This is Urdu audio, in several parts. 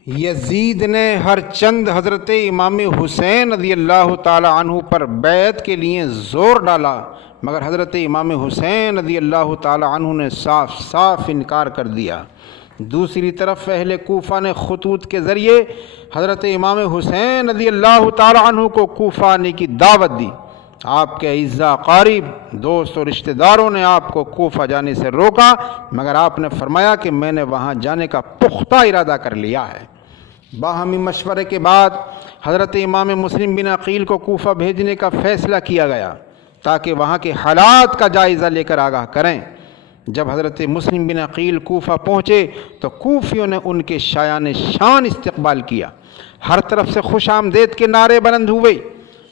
یزید نے ہر چند حضرت امام حسین رضی اللہ تعالی عنہ پر بیعت کے لیے زور ڈالا، مگر حضرت امام حسین رضی اللہ تعالی عنہ نے صاف صاف انکار کر دیا۔ دوسری طرف اہل کوفہ نے خطوط کے ذریعے حضرت امام حسین رضی اللہ تعالی عنہ کو کوفہ آنے کی دعوت دی۔ آپ کے اعزا قاریب دوست اور رشتہ داروں نے آپ کو کوفہ جانے سے روکا، مگر آپ نے فرمایا کہ میں نے وہاں جانے کا پختہ ارادہ کر لیا ہے۔ باہمی مشورے کے بعد حضرت امام مسلم بن عقیل کو کوفہ بھیجنے کا فیصلہ کیا گیا تاکہ وہاں کے حالات کا جائزہ لے کر آگاہ کریں۔ جب حضرت مسلم بن عقیل کوفہ پہنچے تو کوفیوں نے ان کے شایان شان استقبال کیا، ہر طرف سے خوش آمدید کے نعرے بلند ہوئے،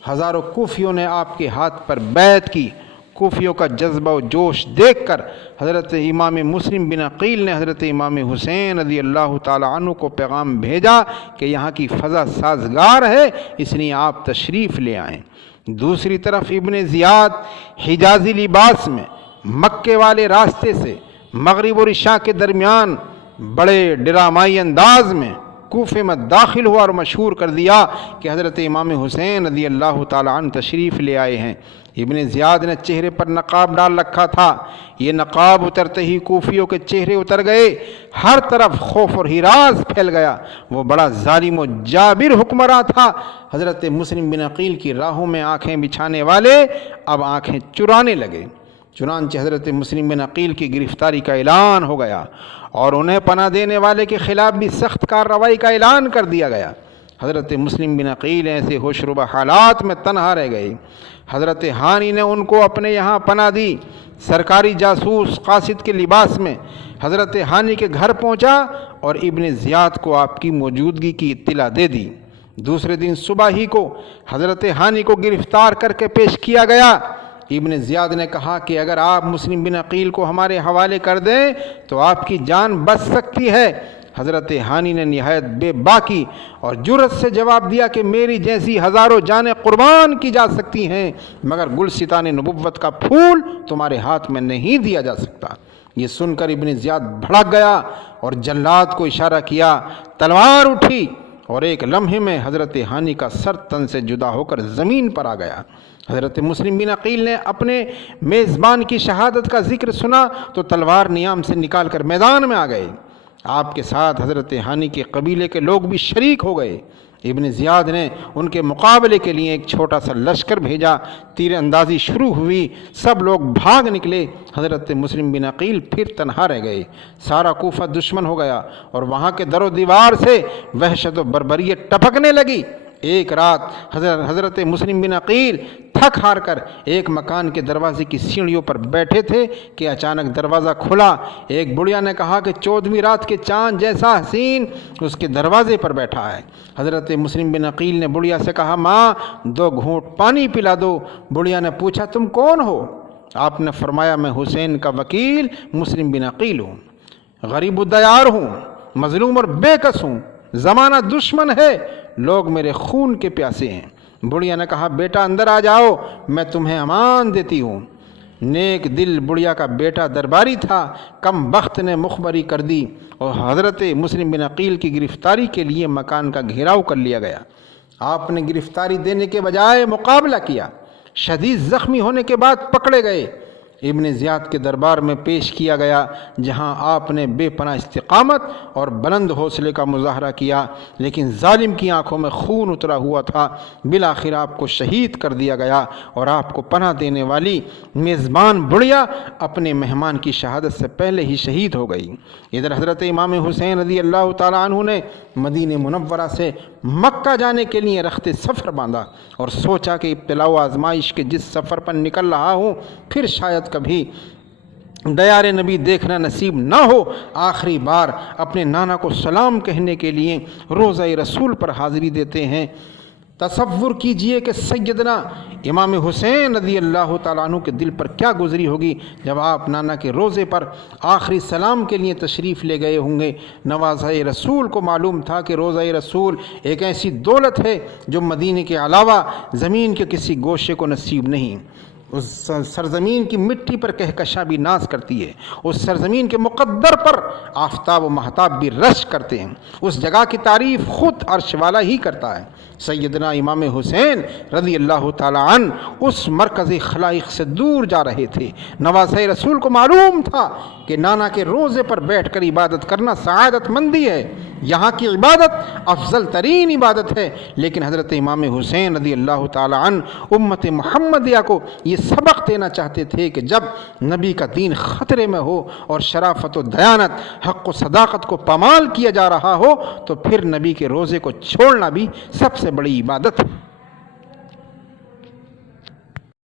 ہزاروں کوفیوں نے آپ کے ہاتھ پر بیعت کی۔ کوفیوں کا جذبہ و جوش دیکھ کر حضرت امام مسلم بن عقیل نے حضرت امام حسین رضی اللہ تعالی عنہ کو پیغام بھیجا کہ یہاں کی فضا سازگار ہے، اس لیے آپ تشریف لے آئیں۔ دوسری طرف ابن زیاد حجازی لباس میں مکے والے راستے سے مغرب اور عشاء کے درمیان بڑے ڈرامائی انداز میں کوفے میں داخل ہوا اور مشہور کر دیا کہ حضرت امام حسین رضی اللہ تعالی عنہ تشریف لے آئے ہیں۔ ابن زیاد نے چہرے پر نقاب ڈال رکھا تھا، یہ نقاب اترتے ہی کوفیوں کے چہرے اتر گئے، ہر طرف خوف اور ہراس پھیل گیا۔ وہ بڑا ظالم و جابر حکمراں تھا۔ حضرت مسلم بن عقیل کی راہوں میں آنکھیں بچھانے والے اب آنکھیں چرانے لگے۔ چنانچہ حضرت مسلم بن عقیل کی گرفتاری کا اعلان ہو گیا اور انہیں پناہ دینے والے کے خلاف بھی سخت کارروائی کا اعلان کر دیا گیا۔ حضرت مسلم بن عقیل ایسے ہوشربا حالات میں تنہا رہ گئے۔ حضرت ہانی نے ان کو اپنے یہاں پناہ دی۔ سرکاری جاسوس قاصد کے لباس میں حضرت ہانی کے گھر پہنچا اور ابن زیاد کو آپ کی موجودگی کی اطلاع دے دی۔ دوسرے دن صبح ہی کو حضرت ہانی کو گرفتار کر کے پیش کیا گیا۔ ابن زیاد نے کہا کہ اگر آپ مسلم بن عقیل کو ہمارے حوالے کر دیں تو آپ کی جان بچ سکتی ہے۔ حضرت ہانی نے نہایت بے باکی اور جرأت سے جواب دیا کہ میری جیسی ہزاروں جانیں قربان کی جا سکتی ہیں، مگر گلستان نبوت کا پھول تمہارے ہاتھ میں نہیں دیا جا سکتا۔ یہ سن کر ابن زیاد بھڑک گیا اور جلاد کو اشارہ کیا، تلوار اٹھی اور ایک لمحے میں حضرت ہانی کا سر تن سے جدا ہو کر زمین پر آ گیا۔ حضرت مسلم بن عقیل نے اپنے میزبان کی شہادت کا ذکر سنا تو تلوار نیام سے نکال کر میدان میں آ گئے۔ آپ کے ساتھ حضرت ہانی کے قبیلے کے لوگ بھی شریک ہو گئے۔ ابن زیاد نے ان کے مقابلے کے لیے ایک چھوٹا سا لشکر بھیجا، تیر اندازی شروع ہوئی، سب لوگ بھاگ نکلے۔ حضرت مسلم بن عقیل پھر تنہا رہ گئے۔ سارا کوفہ دشمن ہو گیا اور وہاں کے در و دیوار سے وحشت و بربریت ٹپکنے لگی۔ ایک رات حضرت مسلم بن عقیل تھک ہار کر ایک مکان کے دروازے کی سیڑھیوں پر بیٹھے تھے کہ اچانک دروازہ کھلا۔ ایک بڑھیا نے کہا کہ 14ویں رات کے چاند جیسا حسین اس کے دروازے پر بیٹھا ہے۔ حضرت مسلم بن عقیل نے بڑھیا سے کہا، ماں 2 گھونٹ پانی پلا دو۔ بڑھیا نے پوچھا، تم کون ہو؟ آپ نے فرمایا، میں حسین کا وکیل مسلم بن عقیل ہوں، غریب الدیار ہوں، مظلوم اور بے کس ہوں، زمانہ دشمن ہے، لوگ میرے خون کے پیاسے ہیں۔ بڑھیا نے کہا، بیٹا اندر آ جاؤ، میں تمہیں امان دیتی ہوں۔ نیک دل بڑھیا کا بیٹا درباری تھا، کم بخت نے مخبری کر دی اور حضرت مسلم بن عقیل کی گرفتاری کے لیے مکان کا گھیراؤ کر لیا گیا۔ آپ نے گرفتاری دینے کے بجائے مقابلہ کیا، شدید زخمی ہونے کے بعد پکڑے گئے، ابن زیاد کے دربار میں پیش کیا گیا، جہاں آپ نے بے پناہ استقامت اور بلند حوصلے کا مظاہرہ کیا، لیکن ظالم کی آنکھوں میں خون اترا ہوا تھا۔ بالآخر آپ کو شہید کر دیا گیا اور آپ کو پناہ دینے والی میزبان بڑھیا اپنے مہمان کی شہادت سے پہلے ہی شہید ہو گئی۔ ادھر حضرت امام حسین رضی اللہ تعالیٰ عنہ نے مدینہ منورہ سے مکہ جانے کے لیے رخت سفر باندھا اور سوچا کہ ابتلاء و آزمائش کے جس سفر پر نکل رہا ہوں پھر شاید کبھی دیار نبی دیکھنا نصیب نہ ہو، آخری بار اپنے نانا کو سلام کہنے کے لیے روضہ رسول پر حاضری دیتے ہیں۔ تصور کیجئے کہ سیدنا امام حسین رضی اللہ تعالیٰ عنہ کے دل پر کیا گزری ہوگی جب آپ نانا کے روضے پر آخری سلام کے لیے تشریف لے گئے ہوں گے۔ نوازہ رسول کو معلوم تھا کہ روضہ رسول ایک ایسی دولت ہے جو مدینے کے علاوہ زمین کے کسی گوشے کو نصیب نہیں۔ اس سرزمین کی مٹی پر کہکشاں بھی ناز کرتی ہے، اس سرزمین کے مقدر پر آفتاب و مہتاب بھی رش کرتے ہیں، اس جگہ کی تعریف خود عرش والا ہی کرتا ہے۔ سیدنا امام حسین رضی اللہ تعالیٰ عنہ اس مرکز خلائق سے دور جا رہے تھے۔ نواسۂ رسول کو معلوم تھا کہ نانا کے روضے پر بیٹھ کر عبادت کرنا سعادت مندی ہے، یہاں کی عبادت افضل ترین عبادت ہے، لیکن حضرت امام حسین رضی اللہ تعالیٰ عنہ امت محمدیہ کو یہ سبق دینا چاہتے تھے کہ جب نبی کا دین خطرے میں ہو اور شرافت و دیانت، حق و صداقت کو پامال کیا جا رہا ہو تو پھر نبی کے روضے کو چھوڑنا بھی سب سے بڑی عبادت ہے۔